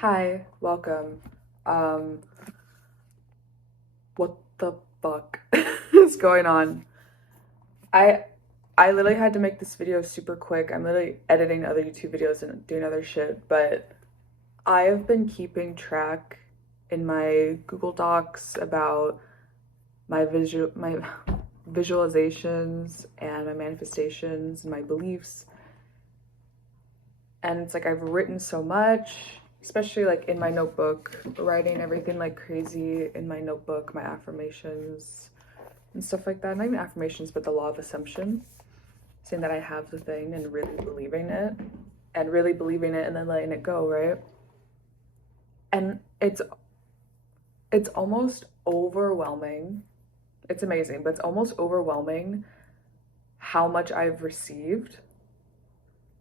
Hi, welcome. Um, what the fuck is going on? I I literally had to make this video super quick. I'm literally editing other YouTube videos and doing other shit, but I've been keeping track in my Google Docs about my visualizations and my manifestations and my beliefs. And it's like I've written so much, especially like in my notebook, writing everything like crazy in my notebook, my affirmations and stuff like that. Not even affirmations, but the law of assumption, saying that I have the thing and really believing it and then letting it go, right? And it's almost overwhelming. It's amazing, but it's almost overwhelming how much I've received,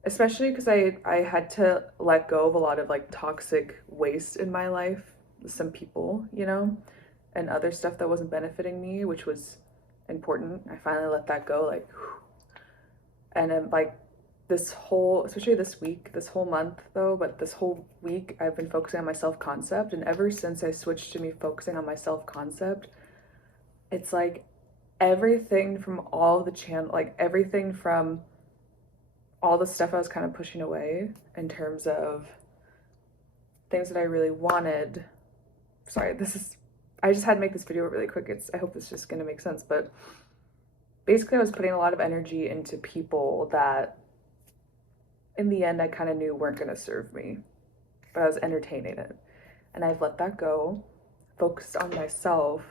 especially because I had to let go of a lot of like toxic waste in my life, some people, and other stuff that wasn't benefiting me, which was important. I finally let that go, like, and then like this whole, especially this week, this whole month though, but this whole week I've been focusing on my self-concept, and ever since I switched to me focusing on my self-concept, it's like everything from all the channel, like everything from all the stuff I was kind of pushing away in terms of things that I really wanted. Sorry, I just had to make this video really quick. I hope this is just gonna make sense, but basically I was putting a lot of energy into people that in the end I kind of knew weren't gonna serve me, but I was entertaining it. And I've let that go, focused on myself,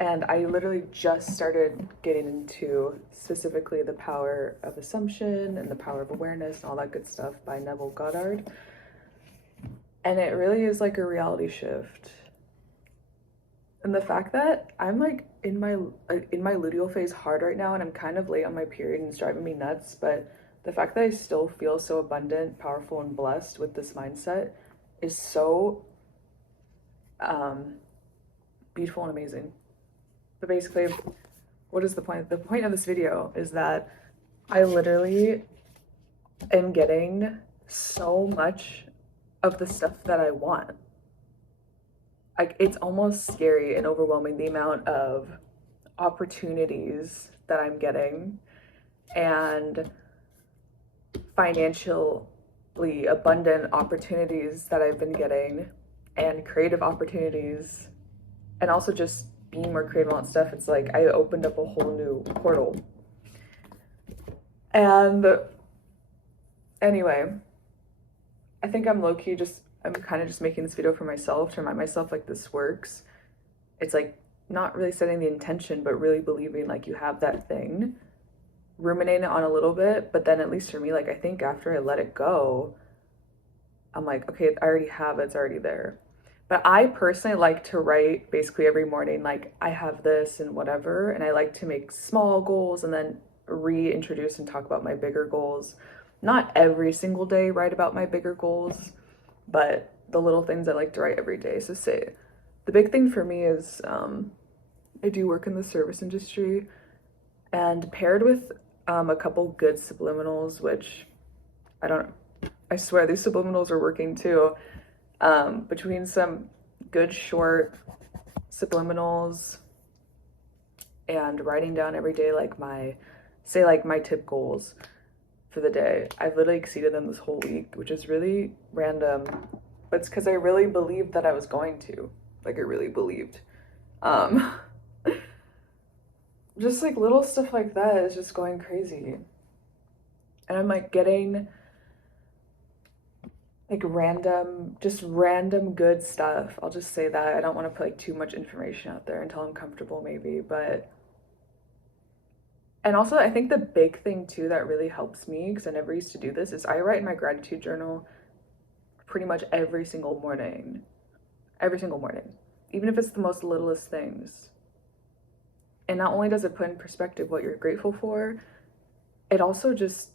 and I literally just started getting into specifically the power of assumption and the power of awareness and all that good stuff by Neville Goddard. And it really is like a reality shift. And the fact that I'm like in my luteal phase hard right now, and I'm kind of late on my period and it's driving me nuts, but the fact that I still feel so abundant, powerful, and blessed with this mindset is so um, beautiful and amazing. But basically, what is the point? The point of this video is that I literally am getting so much of the stuff that I want. Like, it's almost scary and overwhelming the amount of opportunities that I'm getting and financially abundant opportunities that I've been getting and creative opportunities and also just being more creative on stuff. It's like I opened up a whole new portal. And anyway, I think I'm kind of just making this video for myself to remind myself like this works. It's like not really setting the intention, but really believing like you have that thing, ruminating on a little bit, but then at least for me, like I think after I let it go, I'm like, okay, I already have it, it's already there. But I personally like to write basically every morning, like I have this and whatever, and I like to make small goals and then reintroduce and talk about my bigger goals. Not every single day write about my bigger goals, but the little things I like to write every day. So say the big thing for me is I do work in the service industry, and paired with a couple good subliminals, which I don't, I swear these subliminals are working too. Between some good short subliminals and writing down every day, like my tip goals for the day, I've literally exceeded them this whole week, which is really random, but it's because I really believed that I was going to. Like, I really believed. Um, just like little stuff like that is just going crazy. And I'm like getting like random good stuff. I'll just say that. I don't want to put like too much information out there until I'm comfortable, maybe. But, and also, I think the big thing too that really helps me, because I never used to do this, is I write in my gratitude journal pretty much every single morning. Every single morning. Even if it's the most littlest things. And not only does it put in perspective what you're grateful for, it also just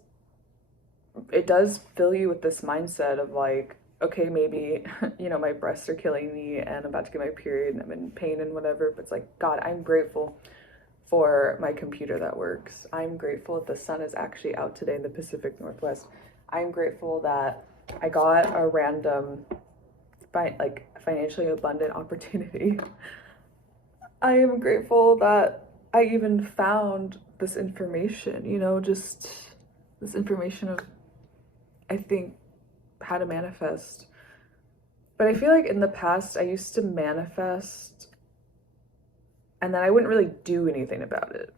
it does fill you with this mindset of like, okay, maybe, my breasts are killing me and I'm about to get my period and I'm in pain and whatever, but it's like, God, I'm grateful for my computer that works. I'm grateful that the sun is actually out today in the Pacific Northwest. I'm grateful that I got a random like financially abundant opportunity. I am grateful that I even found this information, you know, just this information of, I think, how to manifest. But I feel like in the past, I used to manifest and then I wouldn't really do anything about it.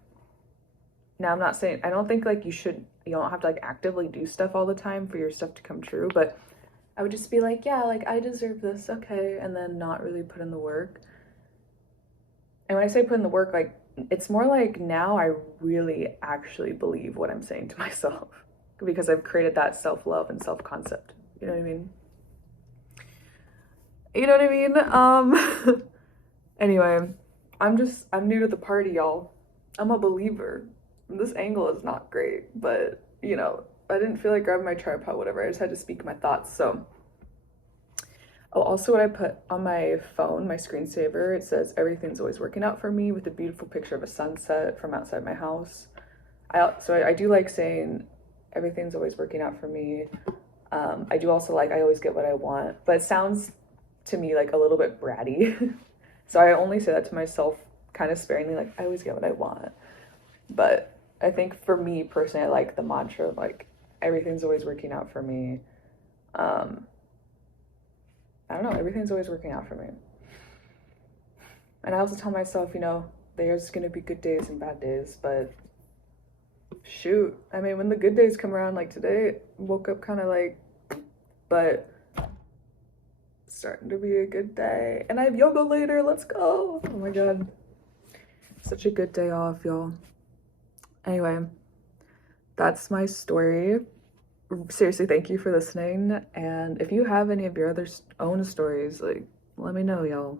Now, I'm not saying, I don't think like you don't have to like actively do stuff all the time for your stuff to come true, but I would just be like, yeah, like I deserve this, okay, and then not really put in the work. And when I say put in the work, like it's more like now I really actually believe what I'm saying to myself because I've created that self-love and self-concept. You know what I mean? You know what I mean? Anyway, I'm new to the party, y'all. I'm a believer. This angle is not great, but you know, I didn't feel like grabbing my tripod, whatever. I just had to speak my thoughts. So, oh, also what I put on my phone, my screensaver, it says everything's always working out for me with a beautiful picture of a sunset from outside my house. I do like saying everything's always working out for me. I do also like I always get what I want, but it sounds to me like a little bit bratty. So I only say that to myself kind of sparingly, like I always get what I want. But I think for me personally, I like the mantra of like everything's always working out for me. I don't know, everything's always working out for me. And I also tell myself, you know, there's gonna be good days and bad days, but shoot, I mean, when the good days come around, like today, woke up kind of like, but starting to be a good day. And I have yoga later, let's go. Oh my God. Such a good day off, y'all. Anyway, that's my story. Seriously, thank you for listening. And if you have any of your other own stories, like, let me know, y'all.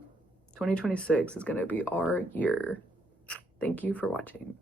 2026 is gonna be our year. Thank you for watching.